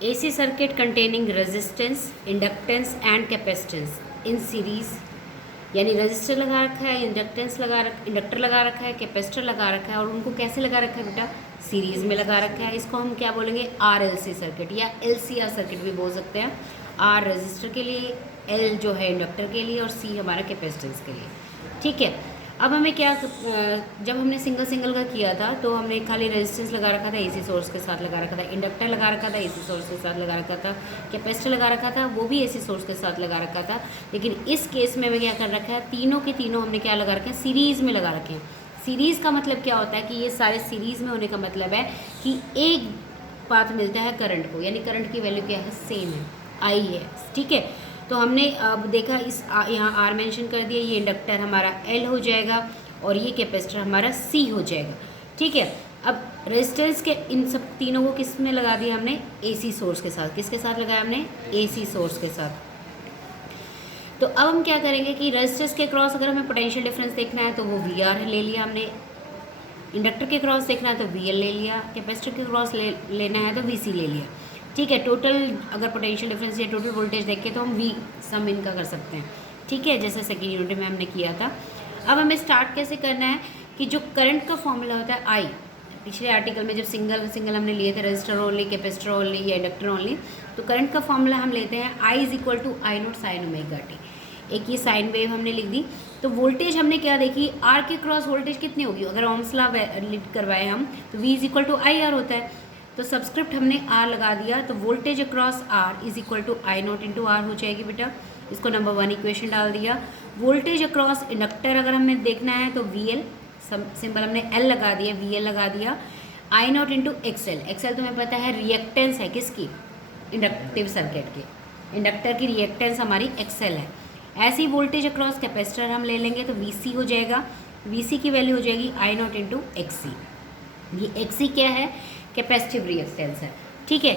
AC circuit containing resistance, inductance and capacitance in series, यानी register लगा रखा है, इंडक्टर लगा रखा है, कैपेसिटर लगा रखा है, और उनको कैसे लगा रखा है बेटा, सीरीज़ में लगा रखा है। इसको हम क्या बोलेंगे, RLC सर्किट या LCR सर्किट भी बोल सकते हैं। R रजिस्टर के लिए, L जो है इंडक्टर के लिए और C हमारा कैपेसिटेंस के लिए। ठीक है, अब हमें क्या, जब हमने सिंगल का किया था तो हमने खाली रेजिस्टेंस लगा रखा था, AC सोर्स के साथ लगा रखा था, इंडक्टर लगा रखा था, AC सोर्स के साथ लगा रखा था, कैपेसिटर लगा रखा था, वो भी AC सोर्स के साथ लगा रखा था। लेकिन इस केस में हमें क्या कर रखा है, तीनों के तीनों हमने क्या लगा रखे हैं, सीरीज़ में लगा रखे हैं। सीरीज़ का मतलब क्या होता है कि ये सारे सीरीज़ में होने का मतलब है कि एक पाथ मिलता है करंट को, यानी करंट की वैल्यू क्या है, सेम है, I है। ठीक है, तो हमने अब देखा, इस यहाँ R मेंशन कर दिया, ये इंडक्टर हमारा L हो जाएगा और ये कैपेसिटर हमारा C हो जाएगा। ठीक है, अब रेजिस्टेंस के इन सब तीनों को किस में लगा दिया हमने, AC सोर्स के साथ। किसके साथ लगाया हमने, AC सोर्स के साथ। तो अब हम क्या करेंगे कि रेजिस्टेंस के क्रॉस अगर हमें पोटेंशियल डिफरेंस देखना है तो वो VR ले लिया हमने, इंडक्टर के क्रॉस देखना है तो VL ले लिया, कैपेसिटर के क्रॉस लेना है तो VC ले लिया। ठीक है, टोटल अगर पोटेंशियल डिफरेंस या टोटल वोल्टेज देख के तो हम V सम इनका कर सकते हैं। ठीक है, जैसे सेकेंड यूनिट में हमने किया था। अब हमें स्टार्ट कैसे करना है कि जो करंट का फॉर्मूला होता है I, पिछले आर्टिकल में जब सिंगल हमने लिए थे, रजिस्टर ओनली, कैपेसिटर ओनली या इंडक्टर ओनली, तो करंट का फॉर्मूला हम लेते हैं I = I0 sin omega t। एक ये साइन वेव हमने लिख दी। तो वोल्टेज हमने क्या देखी, R के क्रॉस वोल्टेज कितनी होगी, अगर ओम्स लॉ लीड करवाए हम तो V = IR होता है। तो सब्सक्रिप्ट हमने R लगा दिया, तो voltage across R = I0 × R हो जाएगी बेटा। इसको नंबर 1 इक्वेशन डाल दिया। वोल्टेज अक्रॉस इंडक्टर अगर हमें देखना है तो VL, सिंबल हमने L लगा दिया, VL लगा दिया, I0 × XL। XL तुम्हें पता है रिएक्टेंस है किसकी, इंडक्टिव सर्किट की, इंडक्टर की रिएक्टेंस हमारी XL है। ऐसी वोल्टेज अक्रॉस कैपेसिटर हम ले लेंगे तो VC हो जाएगा, VC की वैल्यू हो जाएगी I0 × XC। ये XC क्या है, कैपेसिटिव रिएक्टेंस है। ठीक है,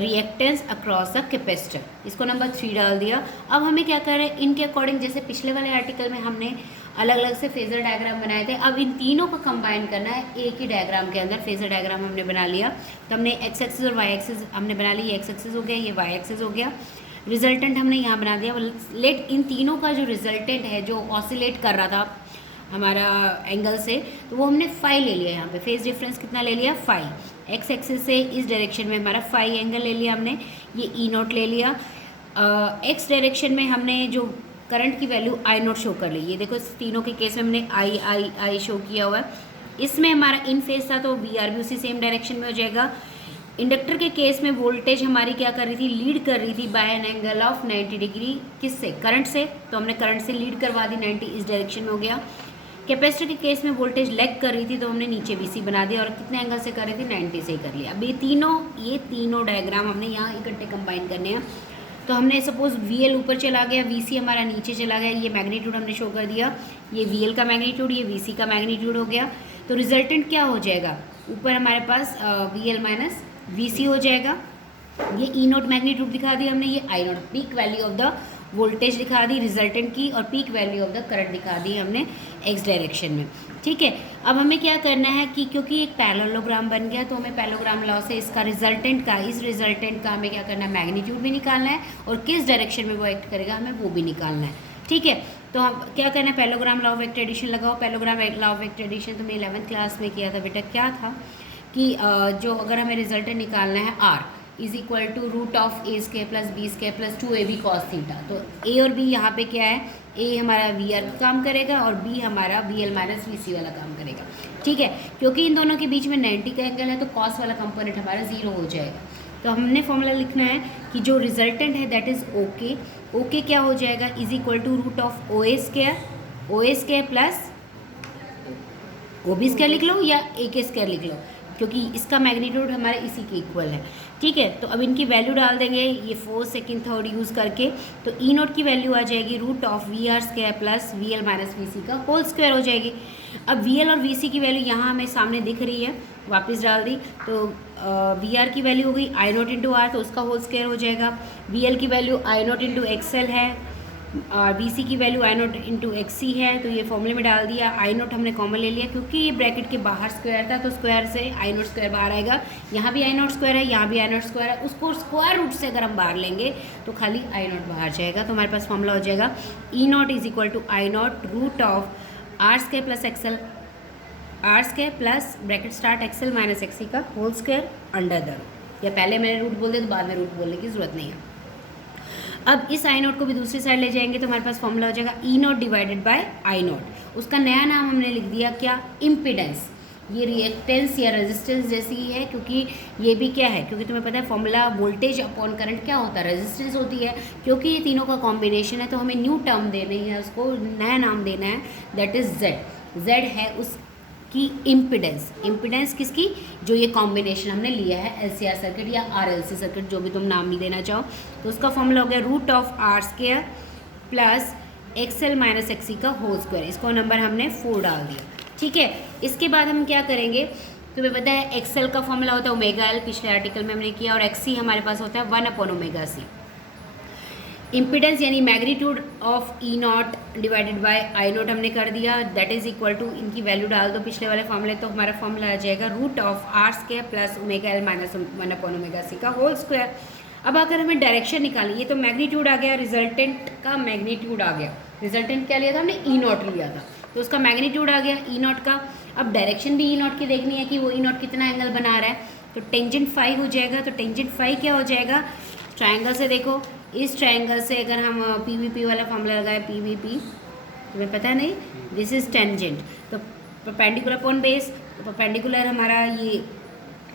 रिएक्टेंस अक्रॉस द कैपेसिटर, इसको नंबर 3 डाल दिया। अब हमें क्या कर रहे हैं, इनके अकॉर्डिंग, जैसे पिछले वाले आर्टिकल में हमने अलग अलग से फेजर डायग्राम बनाए थे, अब इन तीनों को कंबाइन करना है एक ही डायग्राम के अंदर। फेजर डायग्राम हमने बना लिया, तो हमने एक्स एक्सिस और वाई एक्सिस हमने बना ली, ये एक्स एक्सिस हो गया, ये वाई एक्सिस हो गया, रिजल्टेंट हमने यहाँ बना दिया। लेट इन तीनों का जो रिजल्टेंट है, जो ऑसिलेट कर रहा था हमारा एंगल से, तो वो हमने फाई ले लिया। यहाँ पे फेज डिफरेंस कितना ले लिया, फाई। एक्स एक्सिस से इस डायरेक्शन में हमारा फाई एंगल ले लिया हमने, ये E0 ले लिया। एक्स डायरेक्शन में हमने जो करंट की वैल्यू I0 शो कर ली, ये देखो इस तीनों के केस में हमने I शो किया हुआ है। इसमें हमारा इन फेज था तो VR भी उसी सेम डायरेक्शन में हो जाएगा। इंडक्टर के केस में वोल्टेज हमारी क्या कर रही थी, लीड कर रही थी by an angle of 90 degree, किससे, करंट से, तो हमने करंट से लीड करवा दी, 90 इस डायरेक्शन में हो गया। कैपेसिटर के केस में वोल्टेज लैग कर रही थी तो हमने नीचे VC बना दिया, और कितने एंगल से कर रही थी, 90 से ही कर लिया। अब ये तीनों डायग्राम हमने यहाँ इकट्ठे कंबाइन करने हैं। तो हमने सपोज VL ऊपर चला गया, VC हमारा नीचे चला गया, ये मैग्नीट्यूड हमने शो कर दिया, ये VL का मैग्नीट्यूड, ये VC का मैग्नीट्यूड हो गया। तो रिजल्टेंट क्या हो जाएगा, ऊपर हमारे पास VL - VC हो जाएगा। ये E0 मैग्नीट्यूड दिखा दिया हमने, ये I0 peak value of the voltage दिखा दी रिजल्टेंट की, और peak value of the current दिखा दी हमने एक्स डायरेक्शन में। ठीक है, अब हमें क्या करना है कि क्योंकि एक पैरेललोग्राम बन गया, तो हमें पैरेललोग्राम लॉ से इसका रिजल्टेंट का, इस रिजल्टेंट का हमें क्या करना है, मैग्नीट्यूड भी निकालना है, और किस डायरेक्शन में वो एक्ट करेगा हमें वो भी निकालना है। ठीक है, तो हम क्या करना है, parallelogram law of vector addition लगाओ। Parallelogram law of vector addition तो मैं 11th क्लास में किया था बेटा। क्या था कि जो अगर हमें रिजल्टेंट निकालना है R = √A² + B² + 2AB cos theta, तो A और B यहाँ पे क्या है, A हमारा VR का काम करेगा और B हमारा VL - VC वाला काम करेगा। ठीक है, क्योंकि इन दोनों के बीच में 90 का एंगल है तो cos वाला कंपोनेंट हमारा 0 हो जाएगा। तो हमने फॉर्मूला लिखना है कि जो रिजल्टेंट है दैट इज़ OK क्या हो जाएगा, = √OA² + OB² लिख लो या AK² लिख लो, क्योंकि इसका मैग्नीट्यूड हमारे इसी के इक्वल है। ठीक है, तो अब इनकी वैल्यू डाल देंगे, ये 4th, 2nd, 3rd यूज़ करके, तो E0 की वैल्यू आ जाएगी √VR² + VL - VC का होल स्क्वायर हो जाएगी। अब VL और VC की वैल्यू यहाँ हमें सामने दिख रही है, वापस डाल दी, तो VR की वैल्यू हो गई I0 × R, तो उसका होल स्क्वायर हो जाएगा। VL की वैल्यू I0 × XL है, बी सी की value I naught into X C है, तो ये फॉर्मूले में डाल दिया। आई नॉट हमने कॉमन ले लिया क्योंकि ये ब्रैकेट के बाहर स्क्वायर था, तो स्क्वायर से आई नॉट स्क्वायर बाहर आएगा। यहाँ भी आई नॉट स्क्वायर है, यहाँ भी आई नॉट स्क्वायर है, उसको स्क्वायर रूट से अगर हम बाहर लेंगे तो खाली आई नॉट बाहर जाएगा। तो हमारे पास फॉर्मूला हो जाएगा E naught is equal to I naught root of R square plus XL, R square plus bracket start XL minus X C का whole square under the root. या पहले मैंने रूट बोल दिया तो बाद में रूट बोलने की जरूरत नहीं है। अब इस आई नॉट को भी दूसरी साइड ले जाएंगे तो हमारे पास फॉर्मूला हो जाएगा E naught divided by I naught. उसका नया नाम हमने लिख दिया क्या, इम्पिडेंस। ये रिएक्टेंस या रेजिस्टेंस जैसी ही है, क्योंकि ये भी क्या है, क्योंकि तुम्हें पता है फॉर्मूला वोल्टेज अपॉन करंट क्या होता है, रेजिस्टेंस होती है। क्योंकि ये तीनों का कॉम्बिनेशन है तो हमें न्यू टर्म देनी है, उसको नया नाम देना है, दैट इज़ जेड। जेड है उसकी इम्पिडेंस। इम्पिडेंस किसकी, जो ये कॉम्बिनेशन हमने लिया है एलसीआर सर्किट या आरएलसी सर्किट, जो भी तुम नाम भी देना चाहो। तो उसका फॉर्मूला हो गया root of R square plus XL minus XC का होल स्क्वायर। इसको नंबर हमने 4 डाल दिया, ठीक है। इसके बाद हम क्या करेंगे, तुम्हें पता है एक्सएल का फॉर्मूला होता है ओमेगा एल, पिछले आर्टिकल में हमने किया, और एक्सी हमारे पास होता है 1/ओमेगा सी। इम्पिडेंस यानी magnitude of E naught divided by I not हमने कर दिया, दैट इज इक्वल टू, इनकी वैल्यू डाल दो पिछले वाले फॉर्मूले, तो हमारा फॉर्मूला आ जाएगा root of R square plus omega L minus 1/ओमेगा सी का होल स्क्वायर। अब अगर हमें डायरेक्शन निकाली, ये तो मैग्नीट्यूड आ गया, रिजल्टेंट का मैग्नीट्यूड आ गया। रिजल्टेंट क्या लिया था हमने, ई नॉट लिया था, तो उसका मैग्नीट्यूड आ गया ई नॉट का। अब डायरेक्शन भी ई नॉट की देखनी है कि वो ई नॉट कितना एंगल बना रहा है, तो टेंजेंट फाई हो जाएगा। तो टेंजेंट फाई क्या हो जाएगा, ट्रायंगल से देखो, इस ट्रायंगल से अगर हम पीवीपी वाला फॉर्मूला लगाए, पीवीपी तुम्हें पता नहीं, दिस इज टेंजेंट, तो परपेंडिकुलर अपॉन बेस, तो परपेंडिकुलर हमारा ये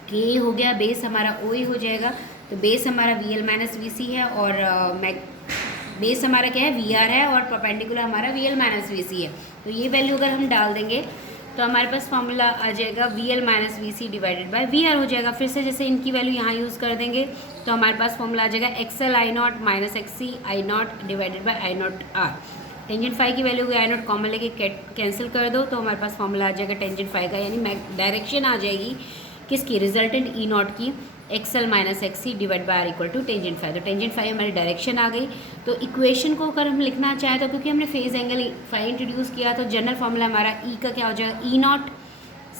के हो गया, बेस हमारा ओ ही हो जाएगा। तो बेस हमारा वी एल माइनस वी सी है, और बेस हमारा क्या है, वी आर है, और परपेंडिकुलर हमारा वी एल माइनस वी सी है। तो ये वैल्यू अगर हम डाल देंगे तो हमारे पास फॉर्मूला आ जाएगा V L minus V C divided by V R हो जाएगा। फिर से जैसे इनकी वैल्यू यहाँ यूज़ कर देंगे तो हमारे पास फॉर्मूला आ जाएगा XL I not minus X C I not divided by I not R. Tangent phi की वैल्यू आई नॉट कॉमन लेके कैंसिल कर दो तो हमारे पास फॉर्मूला आ जाएगा टेंजेंट फाई का, यानी डायरेक्शन आ जाएगी किसकी, रिजल्टेंट ई नॉट की, XL minus X C divide by R equal to tangent phi. तो टेंजेंट फाई हमारी डायरेक्शन आ गई। तो इक्वेशन को अगर हम लिखना चाहें तो क्योंकि हमने फेज एंगल फाई इंट्रोड्यूस किया, तो जनरल फॉर्मूला हमारा ई का क्या हो जाएगा, E naught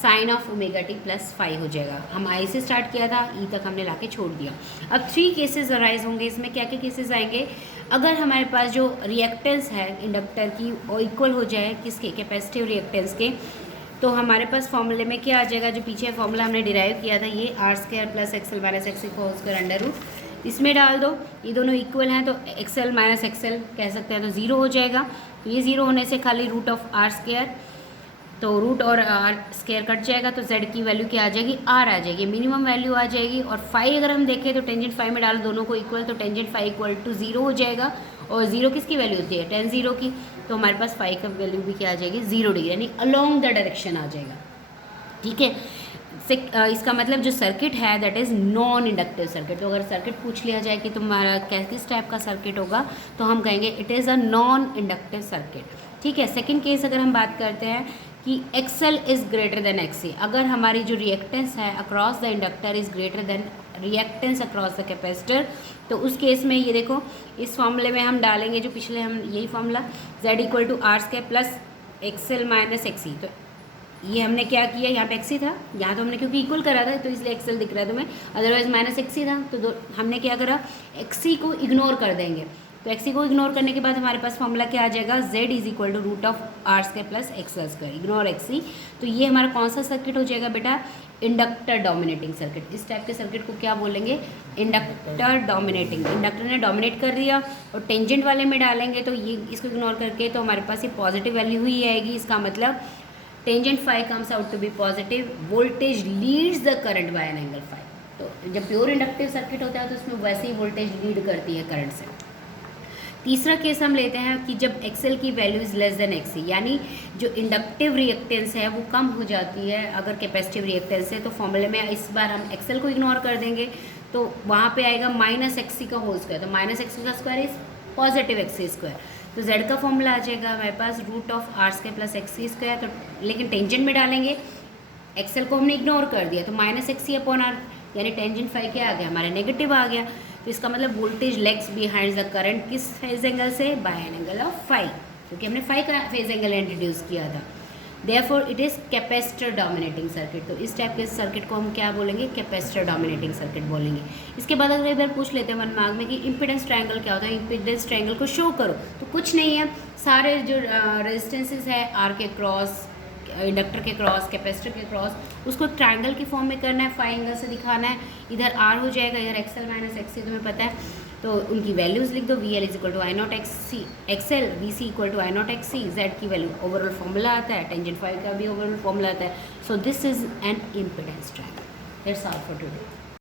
sine of omega T plus phi हो जाएगा। हम आई से स्टार्ट किया था, ई तक हमने लाके छोड़ दिया। अब 3 केसेस अराइज होंगे, इसमें क्या क्या केसेस आएंगे, अगर हमारे पास जो रिएक्टेंस है इंडक्टर की वो इक्वल हो जाए किसके, कैपेसिटिव रिएक्टेंस के, तो हमारे पास फॉर्मूले में क्या आ जाएगा, जो पीछे फॉर्मूला हमने डिराइव किया था, ये R square plus XL minus X को होल स्क्वायर अंडर रूट, इसमें डाल दो। ये दोनों इक्वल हैं तो एक्सएल माइनस एक्सएल कह सकते हैं, तो 0 हो जाएगा। तो ये 0 होने से खाली रूट ऑफ आर स्क्वायर, तो रूट और आर स्क्वायर कट जाएगा, तो जेड की वैल्यू क्या आ जाएगी, आर आ जाएगी, मिनिमम वैल्यू आ जाएगी। और फाई अगर हम देखें तो टेंजेंट फाई में डालो दोनों को इक्वल, तो टेंजेंट फाई इक्वल टू 0 हो जाएगा। और 0 किसकी वैल्यू होती है, टेन 0 की, तो हमारे पास फाई का वैल्यू भी क्या आ जाएगी, 0 डिग्री, यानी अलोंग द डायरेक्शन आ जाएगा, ठीक है। इसका मतलब जो सर्किट है that is non inductive circuit. तो अगर सर्किट पूछ लिया जाए कि तुम्हारा किस टाइप का सर्किट होगा, तो हम कहेंगे it is a non inductive circuit, ठीक है। सेकंड केस अगर हम बात करते हैं कि XL is greater than XC, अगर हमारी जो रिएक्टेंस है across the inductor is greater than reactance across the capacitor, तो उस केस में ये देखो इस फॉर्मूले में हम डालेंगे जो पिछले हम यही formula Z equal to R square plus XL minus XC. तो ये हमने क्या किया, यहाँ पे एक्सी था, यहाँ तो हमने क्योंकि इक्वल करा था तो इसलिए एक्सएल दिख रहा है तुम्हें, अदरवाइज माइनस एक्सी था, तो हमने क्या करा, एक्सी को इग्नोर कर देंगे। तो एक्सी को इग्नोर करने के बाद हमारे पास फॉर्मूला क्या आ जाएगा, Z is equal to root of R square plus XL square, ignore XC. तो ये हमारा कौन सा सर्किट हो जाएगा बेटा, इंडक्टर डोमिनेटिंग सर्किट। इस टाइप के सर्किट को क्या बोलेंगे, इंडक्टर डोमिनेटिंग। इंडक्टर ने डोमिनेट कर दिया और टेंजेंट वाले में डालेंगे तो ये इसको इग्नोर करके तो हमारे पास ये पॉजिटिव वैल्यू ही आएगी। इसका मतलब tangent phi comes out to be positive, voltage leads the current by an angle phi. तो जब प्योर इंडक्टिव सर्किट होता है तो उसमें वैसे ही वोल्टेज लीड करती है करंट से। तीसरा केस हम लेते हैं कि जब एक्सएल की value is less than XC, यानी जो इंडक्टिव रिएक्टेंस है वो कम हो जाती है अगर कैपेसिटिव रिएक्टेंस है, तो फॉर्मूले में इस बार हम एक्सएल को इग्नोर कर देंगे, तो वहाँ पे आएगा माइनस एक्सी का होल स्क्वायर। तो माइनस एक्सी का square is positive XC square, तो जेड का फॉर्मूला आ जाएगा हमारे पास root of R square plus XC square. तो लेकिन टेंजेंट में डालेंगे, एक्सएल को हमने इग्नोर कर दिया, तो माइनस एक्सी अपॉन आर, यानी टेंजेंट फाई क्या आ गया हमारा, नेगेटिव आ गया। तो इसका मतलब voltage lags behind the current किस फेज एंगल से, by an angle of phi, क्योंकि हमने फाई का फेज एंगल इंट्रोड्यूस किया था। Therefore it is capacitor dominating circuit. तो इस टाइप के सर्किट को हम क्या बोलेंगे, कैपेसिटर डोमिनेटिंग सर्किट बोलेंगे। इसके बाद अगर एक बार पूछ लेते हैं मन मार्ग में कि इम्पीडेंस ट्रायंगल क्या होता है, इम्पीडेंस ट्रायंगल को शो करो, तो कुछ नहीं है, सारे जो रेजिस्टेंसेस है आर के क्रॉस, इंडक्टर के क्रॉस, कैपेसिटर के क्रॉस, उसको ट्रायंगल की फॉर्म में करना है, फाई एंगल से दिखाना है। इधर आर हो जाएगा, इधर एक्सएल माइनस एक्ससी तुम्हें पता है, तो उनकी वैल्यूज़ लिख दो। V L is equal to I not X C XL, V C equal to I not X C, Z की वैल्यू ओवरऑल फॉर्मूला आता है, टेंजेंट फाई का भी ओवरऑल फॉर्मूला आता है। So this is an impedance triangle. That's all for today.